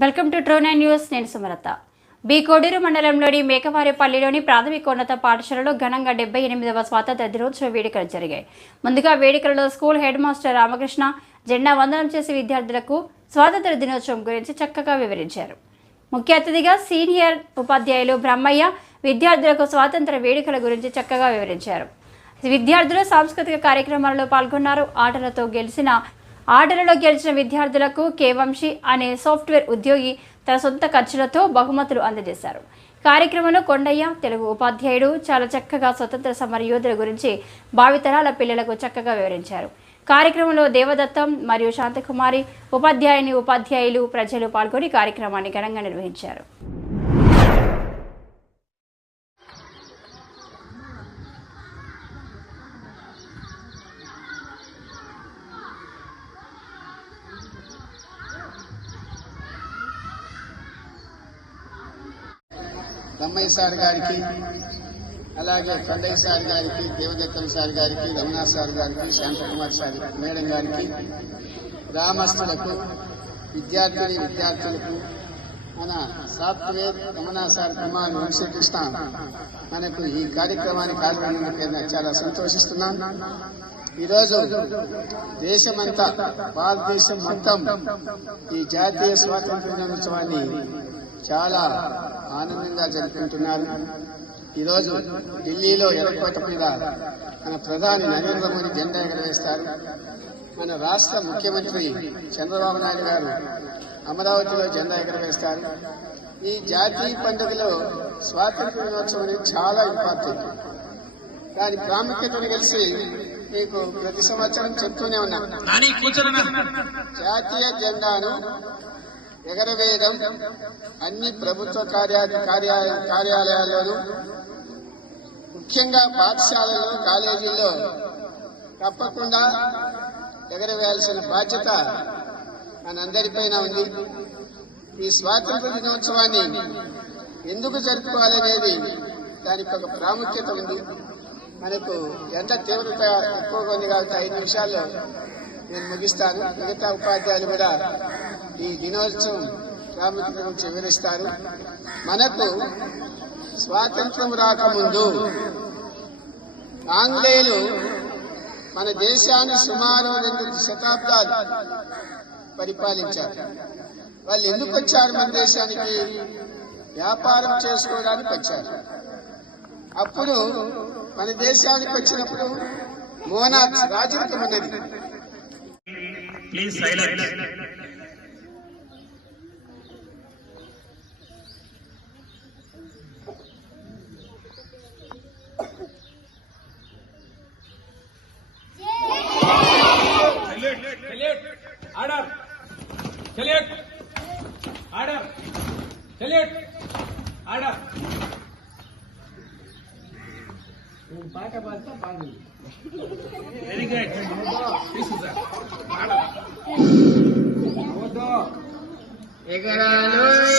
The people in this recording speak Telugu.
వెల్కమ్ టు ట్రో నైన్ న్యూస్ నేను సుమలత. బి కోడూరు మండలంలోని మేకవారిపల్లిలోని ప్రాథమికోన్నత పాఠశాలలో ఘనంగా డెబ్బై ఎనిమిదవ స్వాతంత్ర దినోత్సవ వేడుకలు జరిగాయి. ముందుగా వేడుకలలో స్కూల్ హెడ్ మాస్టర్ రామకృష్ణ జెండా వందనం చేసి విద్యార్థులకు స్వాతంత్ర దినోత్సవం గురించి చక్కగా వివరించారు. ముఖ్య అతిథిగా సీనియర్ ఉపాధ్యాయులు బ్రహ్మయ్య విద్యార్థులకు స్వాతంత్ర వేడుకల గురించి చక్కగా వివరించారు. విద్యార్థులు సాంస్కృతిక కార్యక్రమాలలో పాల్గొన్నారు. ఆటలతో గెలిచిన ఆటలలో గెలిచిన విద్యార్థులకు కేవంశి అనే సాఫ్ట్వేర్ ఉద్యోగి తన సొంత ఖర్చులతో బహుమతులు అందజేశారు. కార్యక్రమంలో కొండయ్య తెలుగు ఉపాధ్యాయుడు చాలా చక్కగా స్వతంత్ర సమర యోధుల గురించి భావితరాల పిల్లలకు చక్కగా వివరించారు. కార్యక్రమంలో దేవదత్తం మరియు శాంతకుమారి ఉపాధ్యాయుని ఉపాధ్యాయులు ప్రజలు పాల్గొని కార్యక్రమాన్ని ఘనంగా నిర్వహించారు. రమ్మయ్య సార్ గారికి అలాగే కొండయ్య సార్ గారికి దేవదత్తం సార్ గారికి రమణ సార్ గారికి శాంతకుమార్ సార్ మేడం గారికి గ్రామస్తులకు విద్యార్థిని విద్యార్థులకు మన సాఫ్ట్వేర్ రమణ సార్ కుమార్ వంశకృష్ణ మనకు ఈ కార్యక్రమానికి హాజరైనందుకు చాలా సంతోషిస్తున్నాను ఈరోజు దేశమంతా భారతదేశం మొత్తం ఈ జాతీయ స్వాతంత్ర దినోత్సవాన్ని చాలా ఆనందంగా జరుపుకుంటున్నారు. ఈరోజు ఢిల్లీలో ఎర్రకోట మీద మన ప్రధాని నరేంద్ర మోడీ జెండా ఎగరవేస్తారు. మన రాష్ట్ర ముఖ్యమంత్రి చంద్రబాబు నాయుడు గారు అమరావతిలో జెండా ఎగరవేస్తారు. ఈ జాతీయ పండుగలో స్వాతంత్ర దినోత్సవం అనేది చాలా ఇంపార్టెంట్. దాని ప్రాముఖ్యతను కలిసి మీకు ప్రతి సంవత్సరం చెప్తూనే ఉన్నా. నాని కూర్చోరన్నా జాతీయ జెండాను ఎగరవేయడం అన్ని ప్రభుత్వ కార్యా కార్యాలయాల్లోనూ ముఖ్యంగా పాఠశాలలో కాలేజీల్లో తప్పకుండా ఎగరవేయాల్సిన బాధ్యత మనందరిపైన ఉంది. ఈ స్వాతంత్ర దినోత్సవాన్ని ఎందుకు జరుపుకోవాలనేది దానికి ఒక ప్రాముఖ్యత ఉంది. మనకు ఎంత తీవ్రత ఎక్కువగా ఉంది కాబట్టి ఐదు నిమిషాల్లో నేను ముగిస్తాను. మిగతా ఉపాధ్యాయులు కూడా ఈ దినోత్సవం ప్రాముఖ్యత గురించి వివరిస్తారు. మనకు స్వాతంత్రం రాకముందు ఆంగ్లేయులు మన దేశాన్ని సుమారు రెండు శతాబ్దాలు పరిపాలించారు. వాళ్ళు ఎందుకు వచ్చారు మన దేశానికి? వ్యాపారం చేసుకోవడానికి వచ్చారు. అప్పుడు మన దేశానికి వచ్చినప్పుడు మోనాథ్ రాజరికం ఉన్నది. ప్లీజ్ సైలెంట్ चलिए आर्डर चलिए आर्डर पाका पास पानी very good this is order वो दो एगरालो